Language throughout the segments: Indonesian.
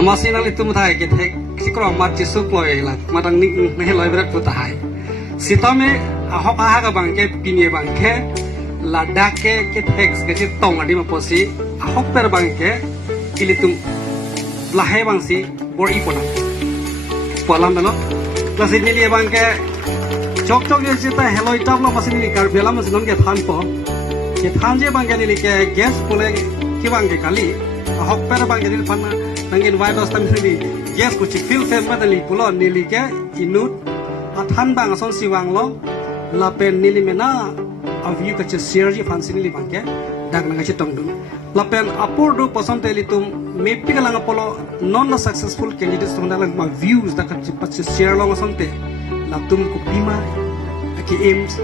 Amasin al itu mutai ke tek sikro mat jisu ploi la matang nik nahi loi berat putai sitame ahok aha ka bangke pinie bangke ladake ke tek ke tong adi maposi ahok per bangke ilitum lahe bangsi bor ipona polam dalo lasin ni bangke chok chok ye jita heloi tap la masin ni kar bela masin ke than po ke than je bangke ni ke gas pole ki bangke kali ahok per bangke ni pan nangin virus tam ni gas ku chik fil sem madali pulon nili ke inut athan bang son siwang lo la pen nili mena aviu ka che serji fansi nili bangke dag na che tong dun la pen apor do percent tum mepi ka lang apolo non successful candidates tum dalang ma views da ka che pat share long sonte la tum ku pima ki aims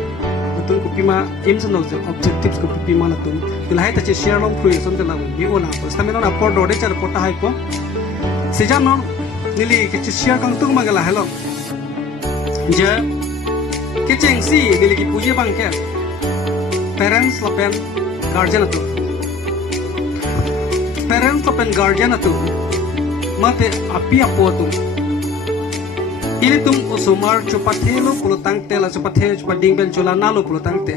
tum ku pima aims no objectives ku pima la tum dilahai ta che share long pru son de la bi ona ko stamina na apor do de char pota hai ko sejano nili ke che share kang tung magala hello je ke chengsi nili ki puje bangke parents lopen guardian atu parents lopen guardian atu mate api apo atu ini tum usumar chupathelo kulutang te la chupathe chupading ben chola nalu kulutang te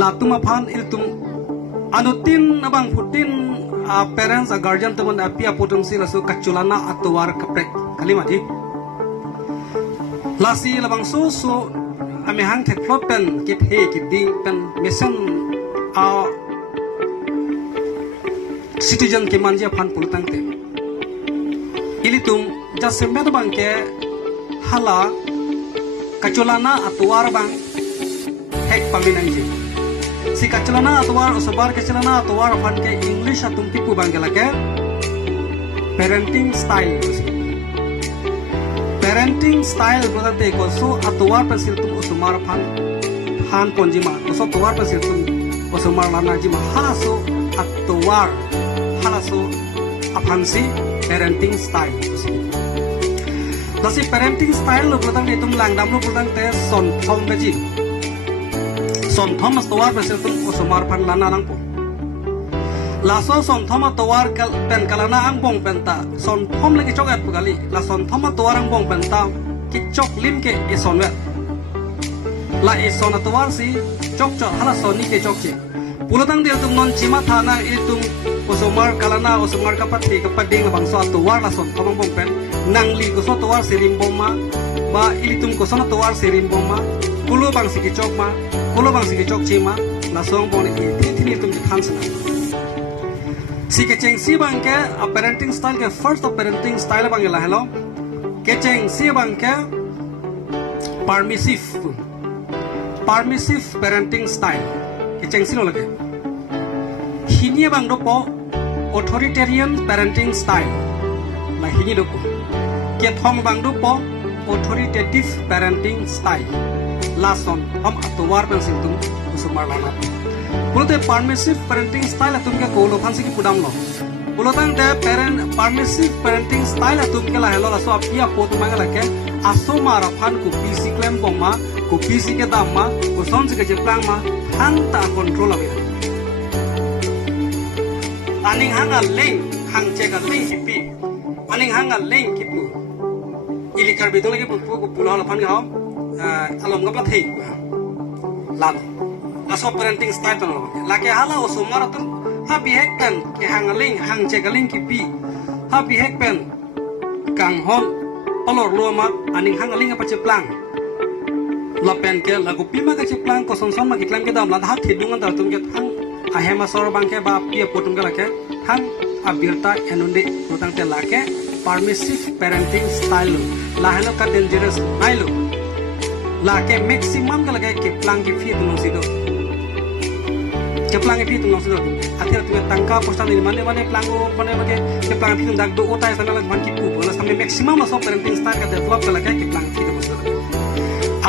latum aphan iltum anutin abang putin parents a guardian tuman api apo tum sila su kachulana atwar kaprek kalimati lasi labang so ame hang tek flopen kip he kip ding pen mission a citizen ke manja phan pulutang te ilitum jasembe bangke hala kacholana atwar bang hek paminanji si kacholana atwar usabar kacholana atwar phan ke english atum tipu bangela ke parenting style bolate ko so atwar pasil tum usumar phan ponjima so atwar pasil tum usumar lana jima halaso atwar halaso aphansi parenting style Lasi parenting style lo pelotang itum langdam lo pelotang te son thom beji son thom astowar besel tum osomar phan lana langpo laso son thom atowar kal pen kalana ang bong penta son thom lagi chokat pugali la son thom atowar ang bong penta ki chok lim ke ison we la ison atowar si chok chok hala son ni ke chok chi pelotang dia tum non chima thana itum osomar kalana osomar kapati kapading labang so atowar la son thom ang bong pen nangli ko so towar serim bomma ba ilitum ko so towar serim bomma kulo bang siki chok ma kulo bang siki chok chima na song bon ti tum thansna sike cheng si bang ke a parenting style ke first of parenting style bang la hello ke cheng si bang ke permissive parenting style ke cheng si lo lage hinie bang do po authoritarian parenting style la hini do po ke thom bang du po authoritative parenting style lason hom atwar ban sintum usumar lana pulote permissive parenting style atum ke kolo phansi ki pudam lo pulotang de parent permissive parenting style atum ke la helo laso apia pot mangala ke asomara phan ku pc klem bomma ku pc ke damma ku son ke jeplang ma hanta control abe aning hanga leng hang cheka leng hipi aning hanga leng kipu ilikar bidung lagi pulau lapan kau alam ngapa thei lalu laso parenting style tu laki hala usumar tu happy hekpen ke hangaling hang cekaling kipi happy hekpen kang hon olor luama aning hangaling apa ceplang lapen ke lagu pima ke ceplang ko son ma iklan ke dam ladha thidungan dar tum ke hang ahema sor bangke ba pia potum ke lake hang abirta enunde rotang te lake permissive parenting style la hello ka dangerous nailo la ke maximum ka lagay ke plang ki fi tunong sido ke plang fi tunong sido athir tu tangka postan ni mane plango mane ke plang fi tung dag do otai sana lag man ki pu bola sampai maximum la so parenting style ka develop ka lagay ke plang fi tunong sido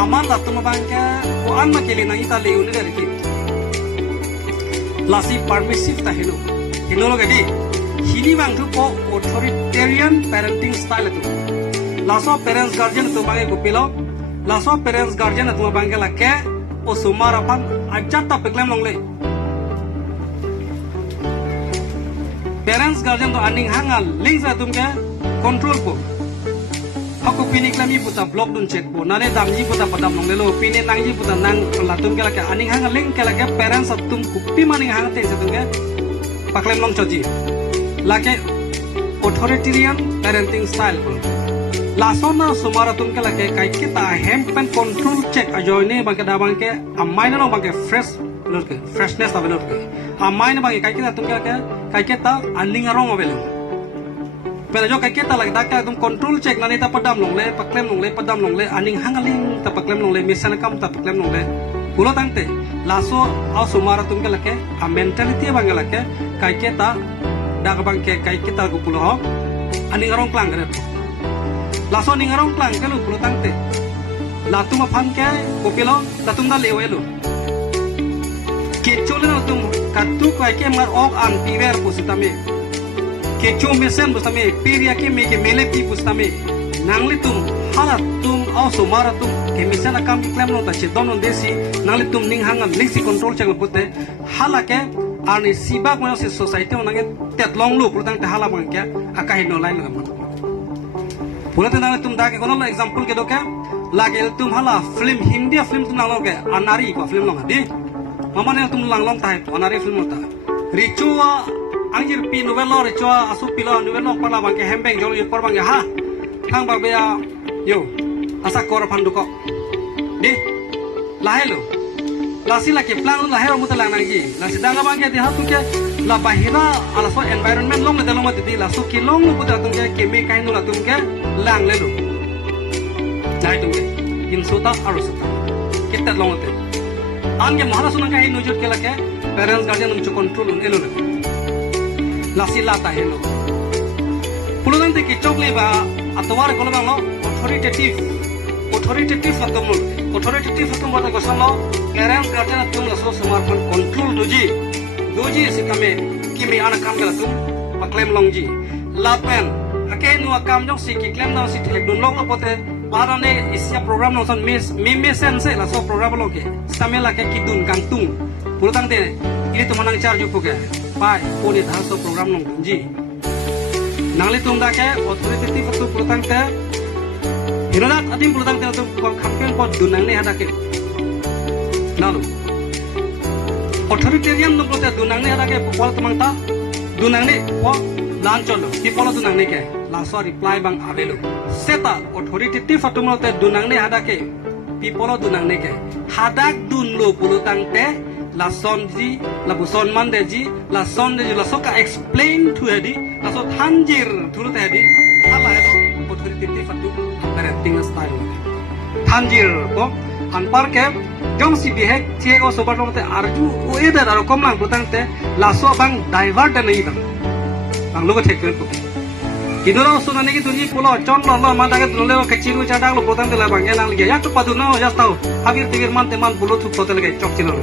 aman la tum bangka ko an ma keli na ita le une der ki la si permissive ta hino lo gadi hini bang tu po authoritarian parenting style tu laso parents guardian tu bangai kupilo laso parents guardian tu bangai la ke o sumara pan ajata peklem longle parents guardian tu aning hangal ling sa tum ke control po aku pini klami puta block dun check po nane dam ji puta padam nong lelo pini nang ji puta nang latun kala ke aning hang link kala ke parents atum kupi maning hang te satung ke paklem long choji lake authoritarian parenting style po lasona sumara tum kala ke kai kita hempen control check ajoine bangke da bangke amai na bangke freshness avelor ke amai na bangke kai kita tum kala ke kai kita aning arong avelor pela jo kai kita lag dakka tum control check nani ta padam long le paklem long le padam long le aning hangaling ta paklem long le misan kam ta paklem long le pulo tangte laso au sumara tum kala ke a mentality bangala ke kai kita da bangke kai kita ku pulo ho aning arong klang kare laso ning arong klang ke lu pulo tangte latum aphan ke kopilo latum da lewelu kecuali latum katu kai ke mar ok an piver pusitame kecu mesen pusitame piria ke me ke mele pi pusitame nangli tum halat tum au sumara tum ke mesen akam klem no ta cheton on desi nangli tum ning hangam liksi control chang putte halake ani siba ko se society onange tetlong lu pulo tangte hala bangke akahi no line lo pulo tangte tum da ke kono example ke doke lage tum hala film Hindia film tum nang loge anari ko film long di mama ne tum lang long tai anari film ta richua anjir pi novelo richua asu pilo novelo pala bangke hembeng jol por bangke ha kang ba be yo asa kor phandu ko di lahelo lasi laki plang lahero mutalang nangji lasi danga bangke di hatu ke la bahira ala so environment long de long di la su ki long puta tum ke me kain no la tum ke lang lelu jai tum ke insuta arusuta kita long te ange mahara sunang ka nujut ke lake parents guardian nung control un elu lasi lata helo puludan te ki chokle ba atwar ko bang lo authoritative latum bata ko salo parents guardian tum la so smartphone control doji sikame kimi ana kam kala tum paklem longji lapen ake nu akam jong si ki klem na si thek dun long lo pote parane isya program no son me sense la so program lo ke samela ke kidun kang tung pulutang te ini tu manang charge puke pai poni tha so program no ji nangli tum da ke authoritative tu pulutang te hinonat adim pulutang te tu khamken pot dunang ne hada ke nalu authoritarian no pote dunang ne hada ke pol tamang ta dunang ne po lancholo ki polo dunang ne ke la so reply bang avelo seta authoritative atumlote dunang ne hadake pipolo dunang ne ke hadak dun lo pulutang te la sonji la buson mandeji la sonji la soka explain to hedi la so thanjir thulu te hedi hala helo authoritative atu parenting style thanjir ko anpar ke jong si behek tie o sobar te arju oeda aro komlang pulutang te la so bang divert nei bang bang logo thek ko idoro suna negi tuni pulo chon lo ma daga tunle o kachiru chadang lo potan de la bangya nang lege yak padu no ya tau habir tigir man te man pulo thu potel ge chok chilo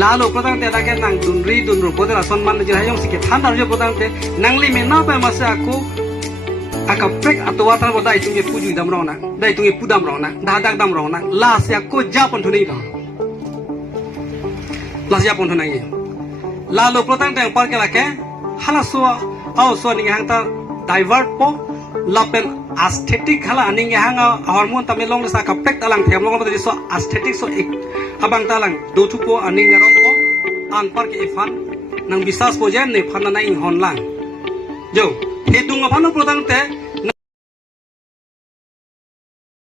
lalo potan te daga nang dunri dunro podela sonman je hayong sike thandar je potan te nangli me na pa mase aku aka prek atwa tan bo dai tunge puju dam rona dai tunge pudam rona dadak dam rona la sia ko japon thunei ba la sia pon thunai lalo potan te par ke la ke hala so au so ni hang ta divert po lapen aesthetic hala aning hanga hormone tamilong sa kapek talang themlong ba so aesthetic so ek abang talang do thu po aning rong po an par ke ifan nang bisas po jen ne phan na ing hon lang jo he dung aphan pro tang te